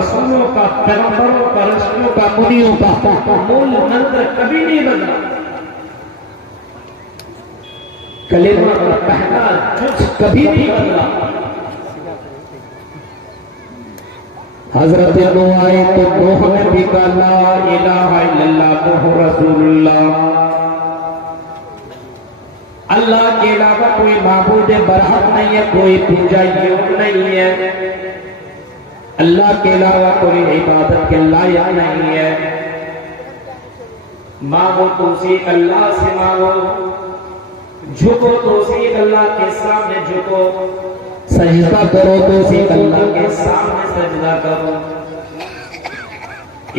رسولوں کا، پیغمبروں کا، رسولوں کا، منیوں کا مول منتر کبھی نہیں بدلا۔ کلمہ کا پہلا جز کبھی نہیں بدلا۔ حضرت نوح آئے تو نوح نے بھی کہا لا الہ الا اللہ محمد رسول اللہ، اللہ کے علاوہ کوئی معبود برحق نہیں ہے، کوئی پوجا یوگ نہیں ہے، اللہ کے علاوہ کوئی عبادت کے لائق نہیں ہے۔ مانگو تو صرف اللہ سے مانگو، جھکو تو صرف اللہ کے سامنے جھکو، سجدہ کرو تو صرف اللہ کے سامنے سجدہ کرو۔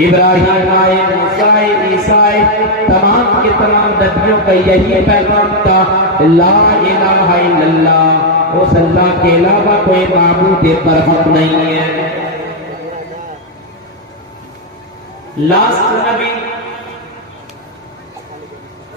ابراہیم آئے، موسیٰ آئے، عیسیٰ آئے، تمام کے تمام نبیوں کا یہی پیغام تھا لا الہ الا اللہ، اس اللہ کے علاوہ کوئی معبود برحق نہیں ہے۔ لاسٹ نبی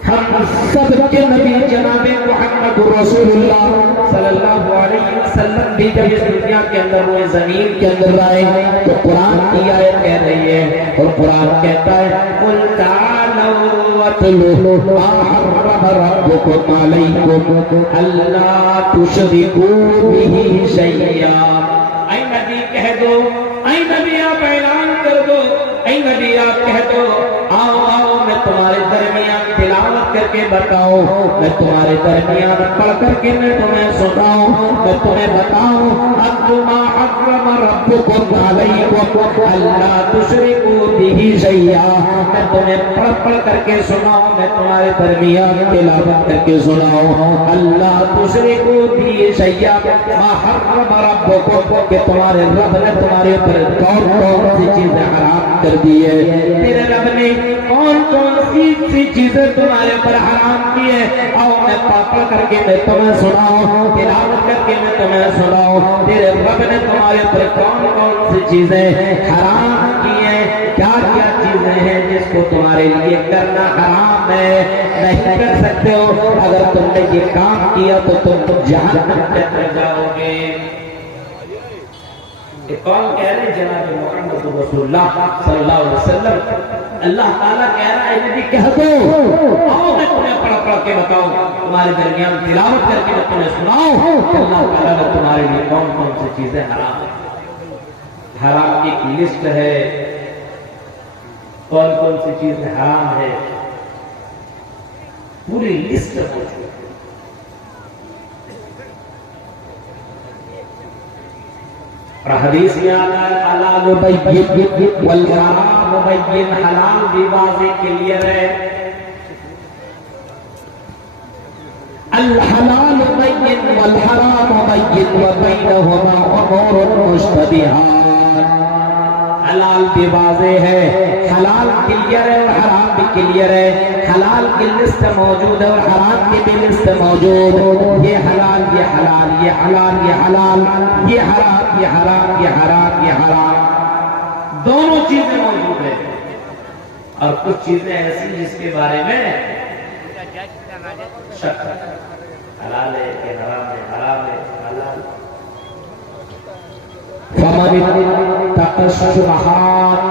ہم سب کے نبی جناب محمد رسول اللہ صلی اللہ علیہ وسلم بھی جب اس دنیا کے اندر ہوئے، زمین کے اندر آئے تو قرآن کی آیت کہہ رہی ہے، اور قرآن کہتا ہے قل تعالوا واتلوا ما حرم ربكم علیکم الا تشرکوا به شیئا۔ اے نبی کہہ دو، اے نبی آپ اعلان کر دو، اے نبی آپ کہہ دو آؤ آؤ میں تمہارے درمیان تلاوت کر کے بتاؤں، میں تمہارے درمیان پڑھ کر کے میں تمہیں سناؤں، میں تمہیں بتاؤں اتل ما حرم ربکم علیکم الا تشرکوا به شیئا، میں تمہیں پڑھ پڑھ کر کے سناؤں، میں تمہارے درمیان تلاوت کر کے سناؤں اللہ تشرکوا به شیئا ما حرم ربکم، کہ تمہارے رب نے تمہارے اوپر کون کون سی چیزیں حرام کر دی ہے، تیرے رب نے کون کون سی چیزیں تمہارے پر حرام کی ہے، آؤ میں پڑھ کر کے میں تمہیں سناؤں، تلاوت کر کے میں تمہیں سناؤں تیرے رب نے تمہارے پر کون کون سی چیزیں حرام کی ہیں، کیا کیا چیزیں ہیں جس کو تمہارے لیے کرنا حرام ہے، نہیں کر سکتے ہو، اگر تم نے یہ کام کیا تو تم جہنم میں چلے جاؤ گے۔ یہ کون کہہ رہے ہیں؟ جناب محمد رسول اللہ صلی اللہ علیہ وسلم۔ اللہ تعالیٰ کہہ رہا ہے نبی کہہ دو، آؤ میں تمہیں پڑھ پڑھ کے بتاؤں، تمہارے درمیان تلاوت کر کے میں تمہیں سناؤں کہ اللہ تعالیٰ نے تمہارے لیے کون کون سی چیزیں حرام ہیں۔ حرام کی ایک لسٹ ہے، کون کون سی چیزیں حرام ہے، پوری لسٹ موجود ہے۔ اور حدیث میں آتا ہے حلال بین والحرام بین، حلال بھی واضح کلیئر ہے، الحلال بین والحرام بین وبینہما امور مشتبہات۔ حلال بھی واضح ہے، حلال کلیئر ہے اور حرام بھی کلیئر ہے، حلال کی لسٹ موجود ہے اور حرام کی بھی لسٹ موجود، یہ حلال یہ حلال، یہ حلال یہ حلال، یہ حرام یہ حرام، یہ حرام یہ حرام، دونوں چیزیں موجود ہیں۔ اور کچھ چیزیں ایسی جس کے بارے میں شک ہے، حلال ہے کہ حرام ہے، حرام ہے حلال۔ فمن اتقى الشبهات،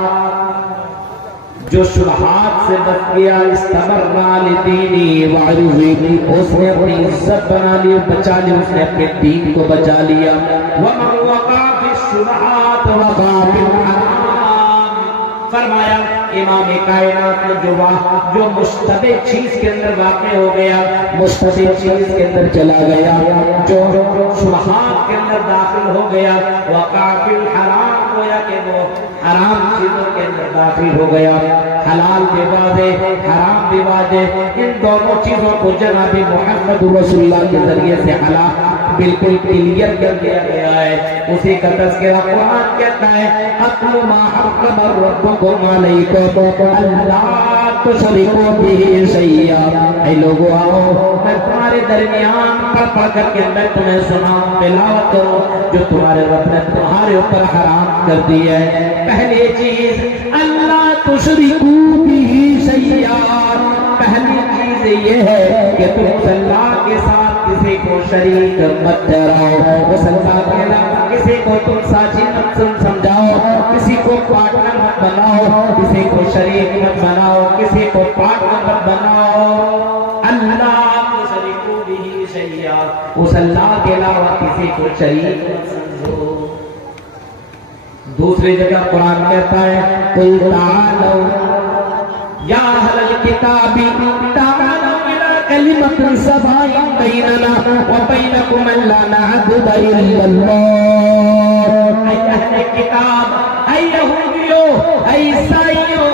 جو شبہات سے بچ گیا، استبرأ لدینہ وعرضہ، اس نے اپنی عزت بنا لی، بچا لی، اس نے اپنے دین کو بچا لیا۔ ومن وقع فی الشبہات وقع فی الحرام، فرمایا امام کائنات نے جو مشتبہ چیز کے اندر واقع ہو گیا، مشتبہ چیز کے اندر چلا گیا، جو شبہات کے اندر داخل ہو گیا، وقع فی الحرام، گویا کہ وہ حرام چیزوں کے اندر داخل ہو گیا۔ حلال بھی واضح، حرام بھی واضح، ان دونوں چیزوں کو جناب محمد رسول اللہ کے ذریعے سے حلال بالکل کلیئر کر دیا گیا ہے۔ اسی کا تذکرہ قرآن کہتا ہے اتل ما حرم ربکم علیکم الا تشرکوا به شیئا، اے لوگو آؤ میں تمہارے درمیان پڑھ پڑھ کر کے میں تمہیں سناؤں، تلاوت کرو جو تمہارے رب نے تمہارے اوپر حرام کر دی ہے۔ پہلی چیز اللہ تشرکوا به شیئا، پہلی چیز یہ ہے کہ تم اللہ کے ساتھ کسی کو شریک مت ٹھہراؤ، اس اللہ کے علاوہ کسی کو تم ساجد مت سمجھاؤ، کسی کو پارٹنر مت بناؤ، کسی کو شریک مت بناؤ، کسی کو پارٹنر مت بناؤ۔ اللہ کو شریکو بھی شیئا، اس اللہ کے علاوہ کسی کو شریک مت سمجھو۔ دوسری جگہ قرآن کہتا ہے قل تعالوا یا اہل الکتاب تعالوا الی کلمۃ سواء بیننا وبینکم الا نعبد الا اللہ۔ اے اہل کتاب، اے یہودیو، اے عیسائیو،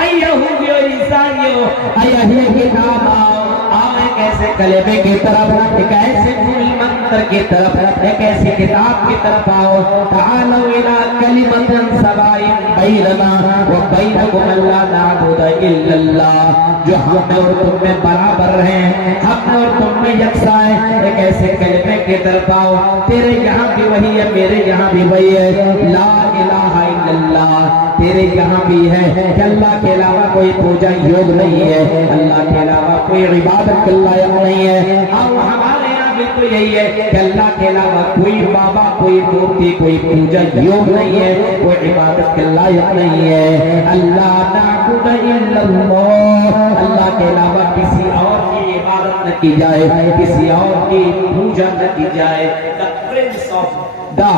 اے یہودیو عیسائیو، اے اہل کتاب، آؤ ایک ایسے کلمے کی طرف، ایک ایسے منتر کی طرف، ایک ایسی کتاب کی طرف آؤ۔ تعالوا الی کلمۃ سواء بیننا وبینکم الا نعبد الا اللہ، جو ہم میں اور تم میں برابر ہیں، ہم میں اور تم میں یکساں ہیں۔ ایک ایسے کلمے کی طرف آؤ، تیرے یہاں بھی وہی ہے، میرے یہاں بھی وہی ہے، لا الہ الا اللہ۔ تیرے یہاں بھی ہے کہ اللہ کے علاوہ کوئی پوجا یوگ نہیں ہے، اللہ کے علاوہ کوئی عبادت کے لائق نہیں ہے، اور ہمارے یہاں بھی تو یہی ہے کہ اللہ کے علاوہ کوئی بابا، کوئی مورتی، کوئی پوجا یوگ نہیں ہے، کوئی عبادت کے لائق نہیں ہے۔ اللہ نعبد الا اللہ، اللہ کے علاوہ کسی اور کی عبادت نہ کی جائے، کسی اور کی پوجا نہ کی جائے۔ The prince of the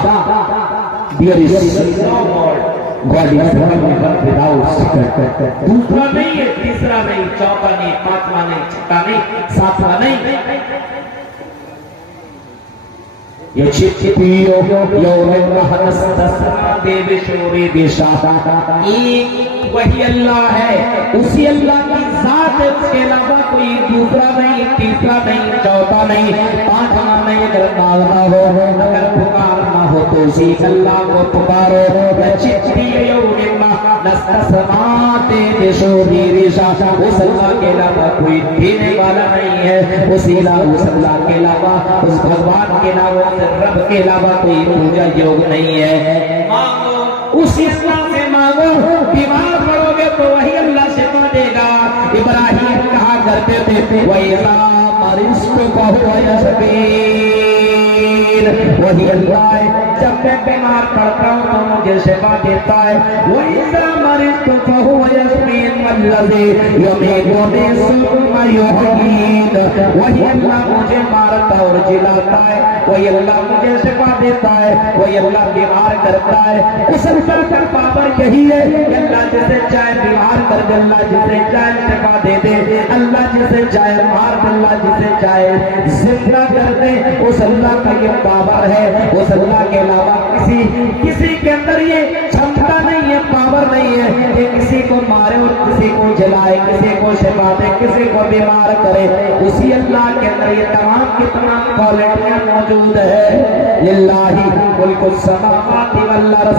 there is no God. God is one without. دوسرا نہیں ہے، تیسرا نہیں، چوتھا نہیں، پانچواں نہیں، چھٹا نہیں، ساتواں نہیں۔ یہ چھپیو یوم نستسنا دے بشوری دشا، ایک وہی اللہ ہے، اسی اللہ کی ذات ہے، اس کے علاوہ کوئی دوسرا نہیں، تیسرا نہیں، چوتھا نہیں، پانچواں نہیں۔ اگر مانگنا ہو، اگر پکارنا ہو تو اسی اللہ کو پکارو۔ یہ چھپیو یوم نستسنا دے بشوری دشا، اس اللہ کے علاوہ کوئی دینے والا نہیں ہے، اسی اللہ کے علاوہ، اس بھگوان کے علاوہ، رب کے علاوہ کوئی پوجا یوگ نہیں ہے۔ مانگو اسی اللہ سے مانگو، بیمار پڑو گے تو وہی اللہ شفا دے گا۔ ابراہیم کہا کرتے تھے وَإِذَا مَرِضْتُ فَهُوَ يَشْفِينِ، وہی اللہ ہے جب میں بیمار پڑتا ہوں تو مجھے شفا دیتا ہے۔ وَإِذَا مَرِضْتُ فَهُوَ يَشْفِينِ وَالَّذِي يُمِيتُنِي ثُمَّ يُحْيِينِ، وہی اللہ مجھے مارتا اور جلاتا ہے، وہی اللہ مجھے شفا دیتا ہے، وہی اللہ بیمار کرتا ہے۔ اس اللہ کا پاور یہی ہے کہ اللہ جسے چاہے بیمار کر دے، اللہ جسے چاہے شفا دے دے، اللہ جسے چاہے مار دے، اللہ جسے چاہے زندہ کر دے۔ اس اللہ کا یہ پاور ہے، اس اللہ کے علاوہ کسی کے اندر یہ چھمتا نہیں ہے، پاور نہیں ہے کہ کسی کو مارے اور کسی کو جلائے، کسی کو شفا دے، کسی کو بیمار کرے۔ اسی اللہ کے اندر یہ تمام کی تمام کوالٹیاں موجود ہے۔ للہ ملک السماوات والارض،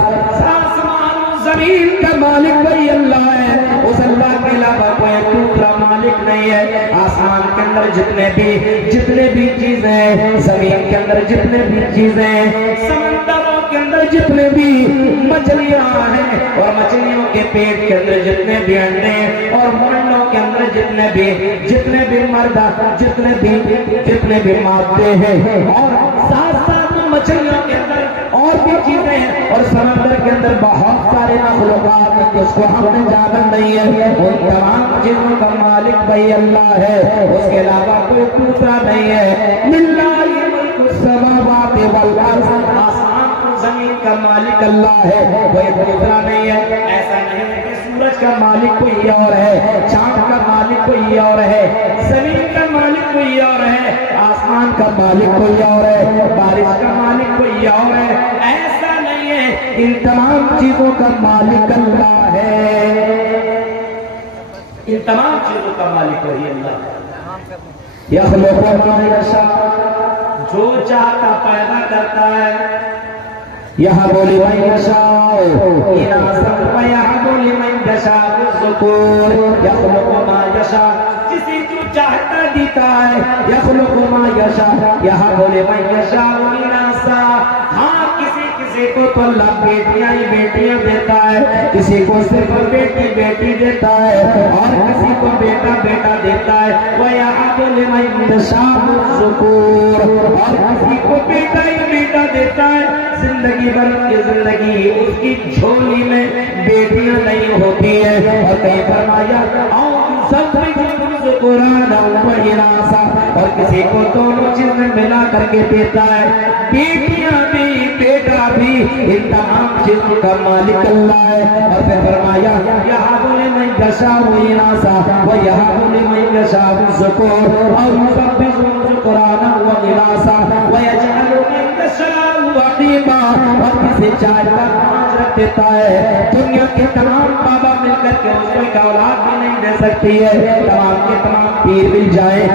آسمان و زمین کا مالک وہی اللہ ہے، اس اللہ کے علاوہ کوئی دوسرا مالک نہیں ہے۔ آسمان کے اندر جتنے بھی چیزیں ہیں، زمین کے اندر جتنے بھی چیزیں ہیں، سمندروں کے اندر جتنے بھی مچھلیاں ہیں، اور مچھلیوں کے پیٹ کے اندر جتنے بھی انڈے ہیں، اور منڈوں کے اندر جتنے بھی مردہ، جتنے بھی مادے ہیں، اور ساتھ ساتھ مچھلیوں کے اندر اور بھی چیزیں ہیں، اور سمندر کے اندر بہت سارے مخلوقات ہیں جس کو ہم نے جانا نہیں ہے۔ ان تمام چیزوں کا مالک وہی اللہ ہے، اس کے علاوہ کوئی دوسرا نہیں ہے۔ للہ ملک السماوات والارض، آسمان زمین کا مالک اللہ ہے، کوئی دوسرا نہیں ہے۔ ایسا نہیں ہے کہ سورج کا مالک کوئی اور ہے، چاند کا مالک کوئی اور ہے، زمین کا مالک کوئی اور ہے، آسمان کا مالک کوئی اور ہے، بارش کا مالک کوئی اور ہے۔ ایسا نہیں ہے، ان تمام چیزوں کا مالک اللہ ہے، ان تمام چیزوں کا مالک وہی اللہ ہے۔ یخلق ما یشاء، جو چاہتا پیدا کرتا ہے۔ یہب لمن یشاء اناثا ویہب لمن یشاء الذکور، یخلق ما یشاء، جسے جو چاہتا دیتا ہے۔ یخلق ما یشاء یہب لمن یشاء اناثا، ہاں کسی کسی کو تو اللہ بیٹیاں ہی بیٹیاں دیتا ہے، کسی کو صرف بیٹی بیٹی دیتا ہے، اور کسی کو بیٹا بیٹا دیتا ہے۔ وَيَهَبُ لِمَن يَشَاءُ الذُّكُورَ، اور کسی کو بیٹا ہی بیٹا دیتا ہے۔ زندگی بھر کی زندگی اس کی جھولی میں بیٹیاں نہیں ہوتی ہے، اور کہیں فرمایا اور کسی کو دونوں چیزیں ملا کر کے دیتا ہے، بیٹیاں بھی بیٹا بھی، ان تمام چیزوں کا مالک اللہ ہے۔ اور پھر فرمایا یہاں لمن یشاء اناثا ویہب لمن یشاء الذکور اور یثبت ذکرانا واناثا ویجعل من یشاء عقیما، اور کسی چاہے کا نام رکھ دیتا ہے۔ دنیا کے تمام بابا مل کر کے اس کو ایک اولاد بھی نہیں دے سکتی ہے، تمام کے تمام پیر مل جائیں،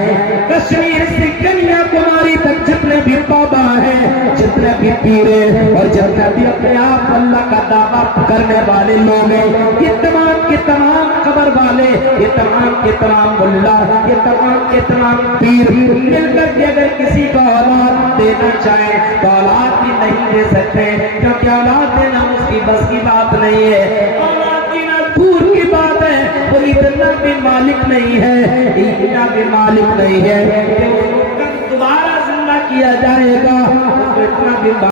کشمیر سے کنیا کماری تک جتنے بھی بابا ہیں، جتنے بھی پیرے اور جتنے بھی اپنے آپ اللہ کا دعویٰ کرنے والے لوگ ہیں، یہ تمام کے تمام قبر والے، یہ تمام کے تمام ملا، یہ تمام کے تمام پیر مل کر کے اگر کسی کو اولاد دینا چاہیں تو اولاد بھی نہیں دے سکتے، کیونکہ اولاد دینا اس کی بس کی بات نہیں ہے، اولاد دینا دور کی بات ہے۔ وہ اتنا بھی مالک نہیں ہے، اتنا بھی مالک نہیں ہے کہ اس کو دوبارہ زندہ کیا جائے گا، اتنا بھی